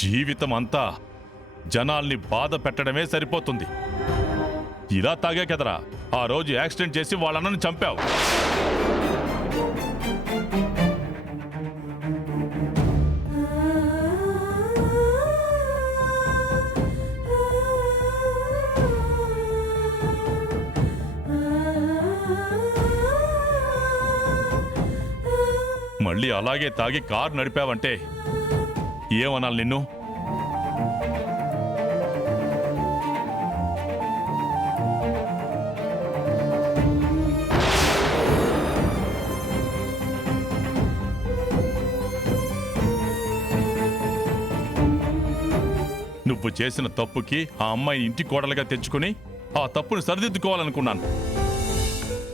జీవితం అంతా జనాల్ని బాధ పెట్టడమే సరిపోతుంది. ఇలా తాగా కదరా ఆ రోజు యాక్సిడెంట్ చేసి వాళ్ళన్నను చంపావు. మళ్ళీ అలాగే తాగి కారు నడిపావంటే ఏమనాలి నిన్ను? నువ్వు చేసిన తప్పుకి ఆ అమ్మాయిని ఇంటి కోడలుగా తెచ్చుకుని ఆ తప్పును సరిదిద్దుకోవాలనుకున్నాను.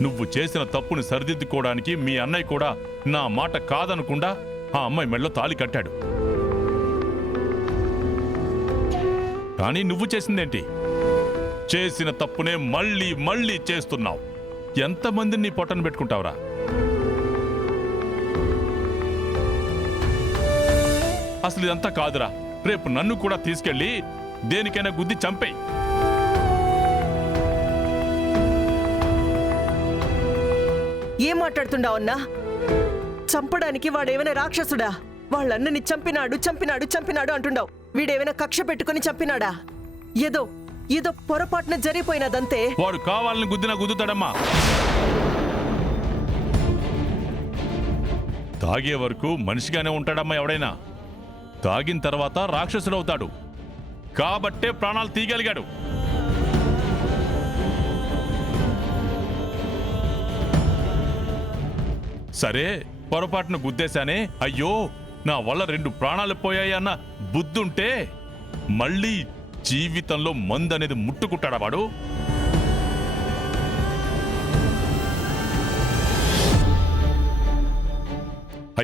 నువ్వు చేసిన తప్పును సరిదిద్దుకోవడానికి మీ అన్నయ్య కూడా నా మాట కాదనకుండా ఆ అమ్మాయి మెడలో తాళి కట్టాడు. కానీ నువ్వు చేసిందేంటి? చేసిన తప్పునే మళ్ళీ మళ్ళీ చేస్తున్నావు. ఎంతమందిని నీ పొట్టను పెట్టుకుంటావురా? అసలు ఇదంతా కాదురా. రేపు నన్ను కూడా తీసుకెళ్ళి దేనికైనా గుద్ది చంపేయి. ఏం మాట్లాడుతుండావన్నా? చంపడానికి వాడేమైనా రాక్షసుడా? వాళ్ళన్నని చంపినాడు చంపినాడు చంపినాడు అంటుండావు. వీడేమైనా కక్ష పెట్టుకుని చంపినాడా? ఏదో ఏదో పొరపాటున జరిగిపోయినదంతే. వాడు కావాలని గుద్దినా గుద్దుతాడమ్మా. తాగే వరకు మనిషిగానే ఉంటాడమ్మా ఎవడైనా. తాగిన తర్వాత రాక్షసుడవుతాడు. కాబట్టే ప్రాణాలు తీయగలిగాడు. సరే, పొరపాటును గుద్దేశానే, అయ్యో నా వల్ల 2 ప్రాణాలు పోయాయి అన్న బుద్ధుంటే మళ్ళీ జీవితంలో మందు అనేది ముట్టుకుంటాడా వాడు?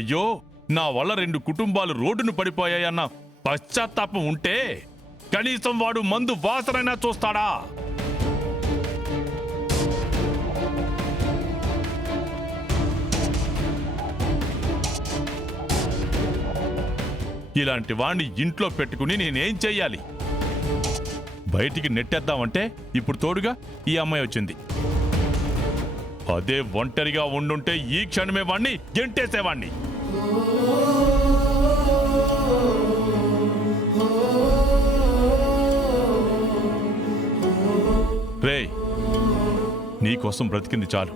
అయ్యో నా వల్ల 2 కుటుంబాలు రోడ్డును పడిపోయాయన్న పశ్చాత్తాపం ఉంటే కనీసం వాడు మందు వాసనైనా చూస్తాడా? ఇలాంటి వాణ్ణి ఇంట్లో పెట్టుకుని నేనేం చెయ్యాలి? బయటికి నెట్టేద్దామంటే ఇప్పుడు తోడుగా ఈ అమ్మాయి వచ్చింది. అదే ఒంటరిగా ఉండుంటే ఈ క్షణమే వాణ్ణి గెంటేసేవాణ్ణి. రేయ్, నీకోసం బ్రతికింది చాలు.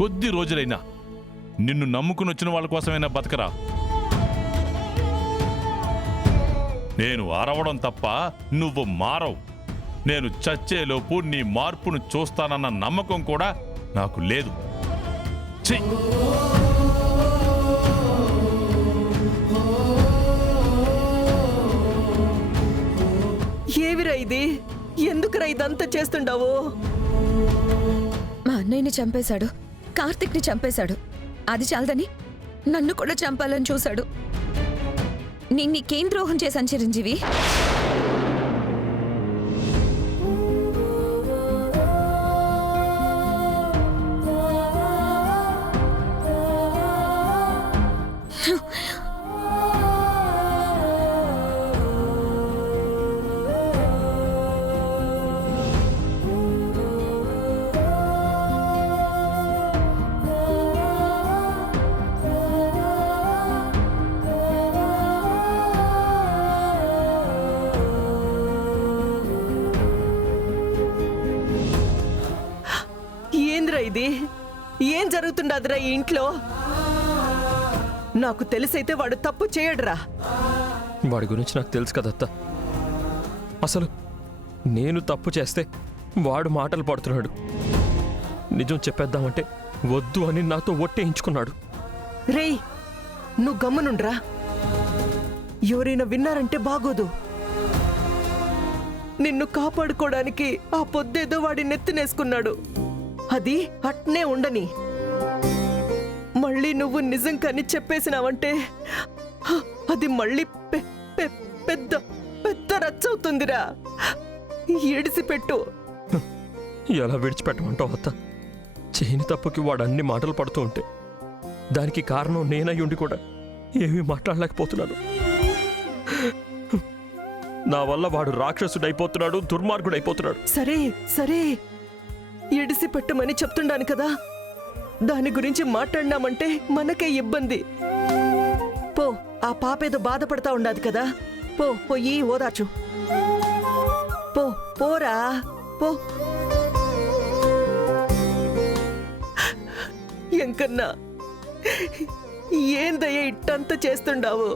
కొద్ది రోజులైనా నిన్ను నమ్ముకుని వచ్చిన వాళ్ళ కోసమైనా బతకరా. నేను అరవడం తప్ప నువ్వు మారవు. నేను చచ్చేలోపు నీ మార్పును చూస్తానన్న నమ్మకం కూడా నాకు లేదు. ఏవిరా ఇది? ఎందుకురా ఇదంతా చేస్తుండావు? మా అన్నయ్యని చంపేశాడు, కార్తిక్ని చంపేశాడు. అది చాలదని నన్ను కూడా చంపాలని చూశాడు. నేను నీకేం ద్రోహం చేశాను చిరంజీవి? ఇది ఏం జరుగుతుండదురా ఈ ఇంట్లో? నాకు తెలిసైతే వాడు తప్పు చేయడురా. వాడి గురించి నాకు తెలుసు కదత్తా. అసలు నేను తప్పు చేస్తే వాడు మాటలు పడుతున్నాడు. నిజం చెప్పేద్దామంటే వద్దు అని నాతో ఒట్టేయించుకున్నాడు. రేయ్, నువ్వు గమ్మునుండ్రా. ఎవరైనా విన్నారంటే బాగోదు. నిన్ను కాపాడుకోవడానికి ఆ పొద్దేదో వాడి నెత్తినేసుకున్నాడు. అది అట్నే ఉండని. మళ్ళీ నువ్వు నిజం కని చెప్పేసినావంటే అది మళ్ళీ పెద్ద పెద్ద రచ్చవుతుందిరా. ఏడిసిపెట్టు. ఎలా విడిచిపెట్టమంటావు అత్త? చేయని తప్పుకి వాడు అన్ని మాటలు పడుతూ ఉంటే దానికి కారణం నేనయ్యుండి కూడా ఏమీ మాట్లాడలేకపోతున్నాను. నా వల్ల వాడు రాక్షసుడైపోతున్నాడు, దుర్మార్గుడైపోతున్నాడు. సరే సరే, ఎడిసి పెట్టమని చెప్తుండాను కదా, దాని గురించి మాట్లాడినామంటే మనకే ఇబ్బంది. పో, ఆ పాపేదో బాధపడతా ఉండాది కదా, పో పోయి ఓదార్చు. పో పోరా పో. ఎంకన్నా, ఏందయ్య ఇట్టంతా చేస్తుండావు?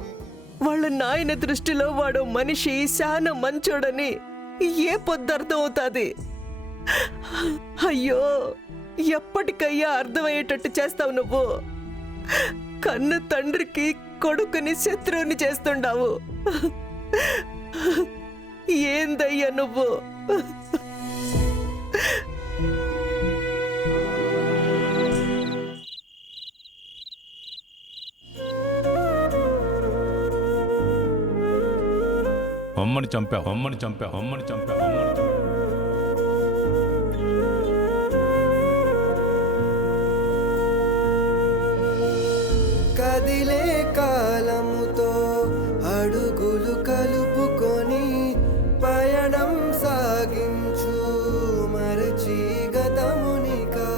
వాళ్ళ నాయన దృష్టిలో వాడు మనిషి చాలా మంచోడని ఏ పొద్దర్థం అవుతాది? అయ్యో, ఎప్పటికయ్యా అర్థమయ్యేటట్టు చేస్తావు నువ్వు? కన్న తండ్రికి కొడుకుని శత్రువుని చేస్తుండావు. ఏందయ్యా నువ్వు? అమ్మని చంపావు, అమ్మని చంపావు, అమ్మని చంపావు, అమ్మని చంపావు. కదిలే కాలముతో అడుగులు కలుపుకొని పయనం సాగించు మరచి గతమునికా.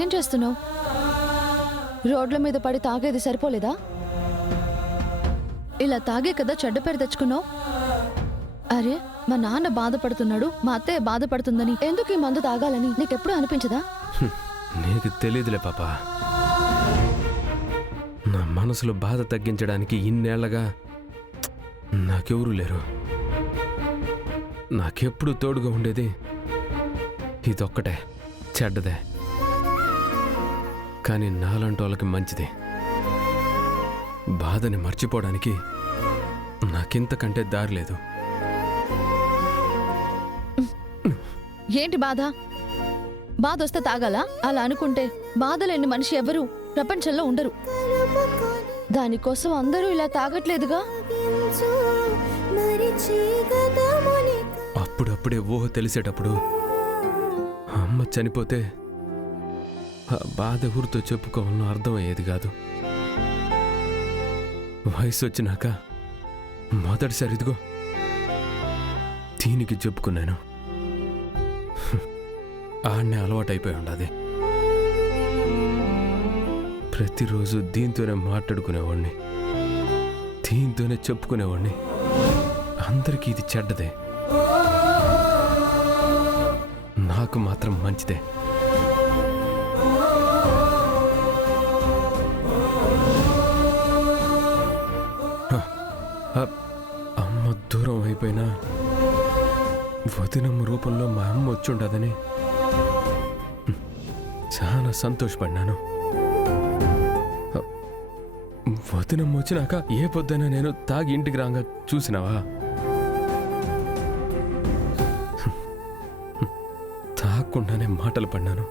ఏం చేస్తున్నావు? రోడ్ల మీద పడి తాగేది సరిపోలేదా? ఇలా తాగే కదా చెడ్డ పేరు తెచ్చుకున్నావు. అరే, మా నాన్న బాధపడుతున్నాడు, మా అత్తయ్య బాధపడుతుందని ఎందుకు ఈ మందు తాగాలని నీకెప్పుడు అనిపించదా? నీకు తెలియదులే పాపా, నా మనసులో బాధ తగ్గించడానికి ఇన్నేళ్లగా నాకెవరూ లేరు. నాకెప్పుడు తోడుగా ఉండేది ఇదొక్కటే, చెడ్డదే. కానీ నాలాంటి వాళ్ళకి మంచిది. బాధని మర్చిపోవడానికి నాకింతకంటే దారి లేదు. ఏంటి బాధ? బాధ వస్తే తాగాలా? అలా అనుకుంటే బాధ లేని మనిషి ఎవరు ప్రపంచంలో ఉండరు. దానికోసం అందరూ ఇలా తాగట్లేదుగా. అప్పుడప్పుడే ఊహ తెలిసేటప్పుడు అమ్మ చనిపోతే ఆ బాధ ఊరితో చెప్పుకోవాలని అర్థమయ్యేది కాదు. వయసు వచ్చినాక మొదటిసారి ఇదిగో దీనికి చెప్పుకున్నాను. ఆడనే అలవాటైపోయి ఉండదు. ప్రతిరోజు దీంతోనే మాట్లాడుకునేవాడిని, దీంతోనే చెప్పుకునేవాడిని. అందరికీ ఇది చెడ్డదే, నాకు మాత్రం మంచిదే. అమ్మ దూరం అయిపోయినా వదినమ్మ రూపంలో మా అమ్మ వచ్చుండదని చాలా సంతోషపడినాను. వదినమ్మ వచ్చినాక ఏ పొద్దున నేను తాగి ఇంటికి రాగా చూసినావా? తాగకుండానే మాటలు పడినాను.